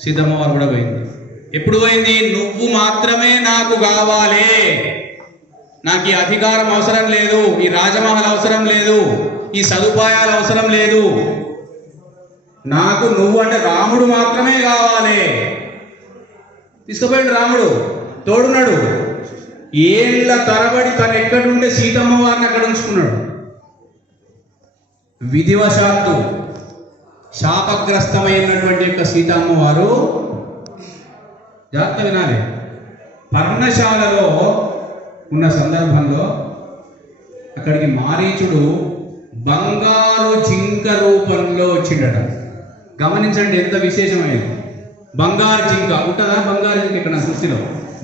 సీతమ్మ వారు కూడా పోయింది. ఎప్పుడు పోయింది? నువ్వు మాత్రమే నాకు కావాలి. నాకు ఈ అధికారం అవసరం లేదు ఈ రాజమహల్ అవసరం లేదు ఈ సదుపాయాలు అవసరం లేదు. నాకు నువ్వు అంటే రాముడు మాత్రమే కావాలి. తీసుకుపోయాడు రాముడు తోడున్నాడు. ఏళ్ళ తరబడి తను ఎక్కడుంటే సీతమ్మ వారిని అక్కడ ఉంచుకున్నాడు. విధివశాత్తు శాపగ్రస్తమైనటువంటి యొక్క సీతమ్మ వారు జాగ్రత్త వినాలి. పర్ణశాలలో ఉన్న సందర్భంలో అక్కడికి మారీచుడు బంగారు జింక రూపంలో వచ్చిండట. గమనించండి ఎంత విశేషమైనది. బంగారు జింక ఉంటుందా? బంగారు జింక ఇక్కడ సృష్టిలో.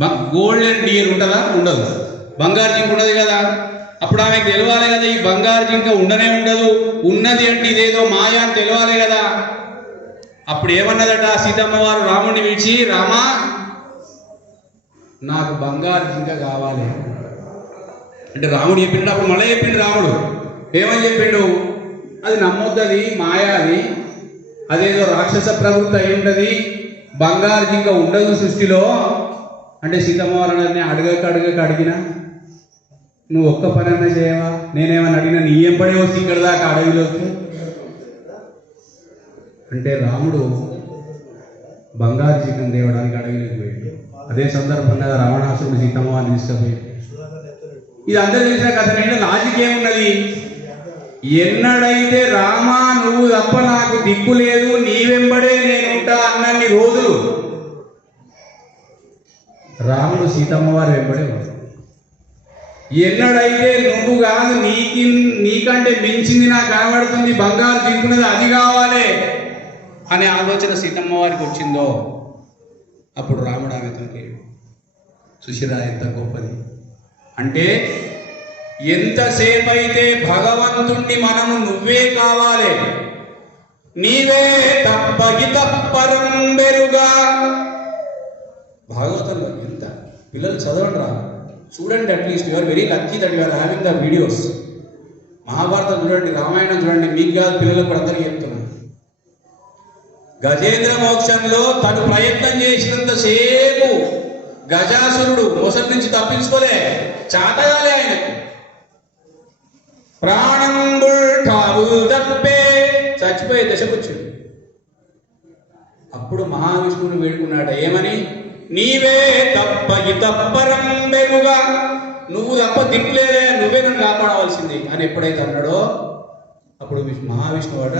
గోల్డెన్ డియర్ ఉంటుందా? ఉండదు. బంగారు జింక ఉండదు కదా? అప్పుడు ఆమెకు తెలవాలి కదా ఈ బంగారు జింక ఉండనే ఉండదు. ఉన్నది అంటే ఇదేదో మాయా అని తెలవాలి కదా. అప్పుడు ఏమన్నదట సీతమ్మ వారు రాముడిని పిలిచి రామా నాకు బంగారు జింక కావాలి. అంటే రాముడు చెప్పిండు అప్పుడు మళ్ళీ చెప్పిండు రాముడు. ఏమని చెప్పిండు? అది నమ్మొద్దది మాయా అది. అదేదో రాక్షస ప్రవృత్తి అయి ఉంటుంది. బంగారు జింక ఉండదు సృష్టిలో. అంటే సీతమ్మ వారు అడగక అడగక అడిగినా నువ్వు ఒక్క పని అన్నా చేయవా? నేనేమని అడిగినా నీ ఎంపడే వస్తే ఇక్కడ దాకా అడవిలోకి అంటే రాముడు బంగారు జీతం తేవడానికి అడవిలోకి పోయాడు. అదే సందర్భంగా రావణాసురుడు సీతమ్మ వారిని తీసుకుపోయాడు ఇది అందరూ తెలిసిన కథ నేను లాజిక్ ఏమున్నది? ఎన్నడైతే రామా నువ్వు తప్ప నాకు దిక్కు లేదు నీ వెంబడే నేనుంటా అన్నన్ని రోజులు రాముడు సీతమ్మ వారి వెంబడే ఉన్నాడు. ఎన్నడైతే నువ్వు కాదు నీకి నీకంటే మించింది నాకు కనబడుతుంది బంగారు దింపునది అది కావాలి అనే ఆలోచన సీతమ్మ వారికి వచ్చిందో అప్పుడు రాముడు ఆమెతోకి సుశిరా ఎంత గొప్పది. అంటే ఎంతసేపు అయితే భగవంతుణ్ణి మనము నువ్వే కావాలి నీవే తప్పగి తప్పరం బెరుగా. భాగవతంలో ఎంత? పిల్లలు చదవండి రా. చూడండి at least you're very lucky that you're having the videos Mahabharatam చూడండి రామాయణం చూడండి మీకు కాదు పిల్లలకు కూడా అందరికీ చెప్తున్నాను. గజేంద్ర మోక్షంలో తను ప్రయత్నం చేసినంతసేపు గజాసురుడు మొసటి నుంచి తప్పించుకోలే చాటగాలే ఆయనకు ప్రాణం తప్పే. చచ్చిపోయే దశకొచ్చాడు అప్పుడు మహావిష్ణువుని వేడుకున్నాడు ఏమని? నీవే తప్ప తప్పరం బెరుగా నువ్వు తప్ప దిక్కులేదే నువ్వే నన్ను కాపాడవలసింది అని ఎప్పుడైతే అన్నాడో అప్పుడు విష్ణు మహావిష్ణువు అట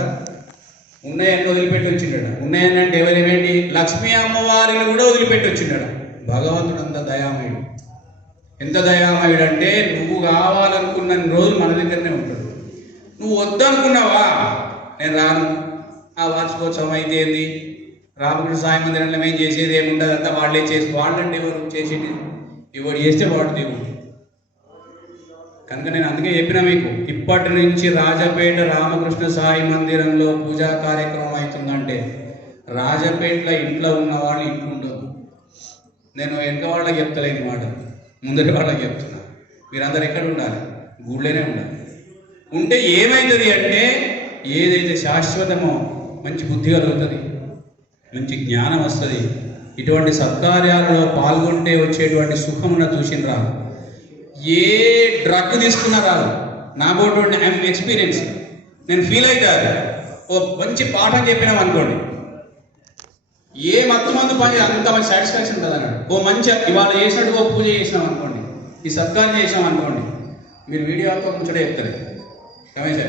ఉన్నాయని వదిలిపెట్టి వచ్చిండట. ఉన్నాయని అంటే ఎవరేమేంటి లక్ష్మీ అమ్మవారిని కూడా వదిలిపెట్టి వచ్చిండట. భగవంతుడు అంత దయామయుడు. ఎంత దయామయుడు అంటే నువ్వు కావాలనుకున్న రోజు మన దగ్గరనే ఉంటాడు. నువ్వు వద్దనుకున్నావా? నేను రాను. ఆ వార్షికోత్సవం అయితే ఏంది? రామకృష్ణ సాయి మందిరంలో మేము చేసేది ఏముండదు అంతా వాళ్ళే చేసి వాళ్ళంటే ఎవరు చేసేది? ఎవరు చేస్తే వాడు దేవుడు. కనుక నేను అందుకే చెప్పిన మీకు ఇప్పటి నుంచి రాజపేట రామకృష్ణ సాయి మందిరంలో పూజా కార్యక్రమం అవుతుందంటే రాజపేటలో ఇంట్లో ఉన్న వాళ్ళు ఇంట్లో ఉండదు నేను వెనక వాళ్ళకి చెప్తలేను మాట. ముందరి వాళ్ళకి చెప్తున్నా. మీరందరూ ఎక్కడ ఉండాలి? గుళ్ళోనే ఉండాలి. ఉంటే ఏమవుతుంది అంటే ఏదైతే శాశ్వతమో మంచి బుద్ధి కలుగుతుంది. మంచి జ్ఞానం వస్తుంది. ఇటువంటి సత్కార్యాలలో పాల్గొంటే వచ్చేటువంటి సుఖమున చూసినరా? ఏ డ్రగ్ తీసుకున్నా రాదు. నాబోటువంటి ఐఎమ్ ఎక్స్పీరియన్స్. నేను ఫీల్ అవుతాను ఓ మంచి పాఠం చెప్పినాం అనుకోండి. ఏ మత్తు మందు పని అంత మంచి సాటిస్ఫాక్షన్ ఉంటుంది అన్నాడు. ఓ మంచి ఇవాళ చేసినట్టు ఓ పూజ చేసినాం అనుకోండి. ఈ సత్కారం చేసినాం అనుకోండి. మీరు వీడియో కొంచెం చెప్తారు. రమేష్